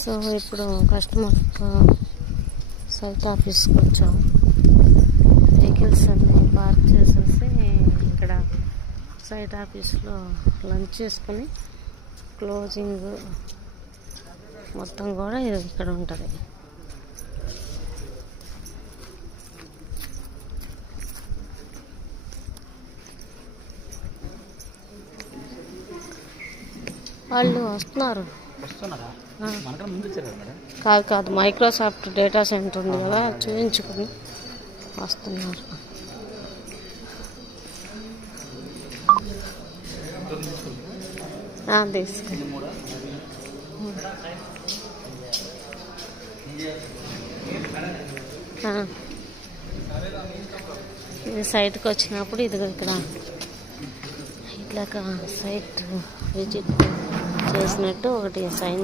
So ఇప్పుడు customer site ఆఫీస్కి వచ్చాము. వెహికల్స్ అన్నీ పార్క్ చేసేసి ఇక్కడ సైట్ ఆఫీస్లో లంచ్ చేసుకొని క్లోజింగ్ మొత్తం కూడా ఇక్కడ ఉంటుంది. వాళ్ళు వస్తున్నారు. కాదు మైక్రోసాఫ్ట్ డేటా సెంటర్ ఉంది కదా, చూపించుకుని వస్తున్నారు. తీసుకుని ఇది సైట్కి వచ్చినప్పుడు ఇది ఇక్కడ ఇట్లా సైట్ విజిట్ చేసినట్టు ఒకటి సైన్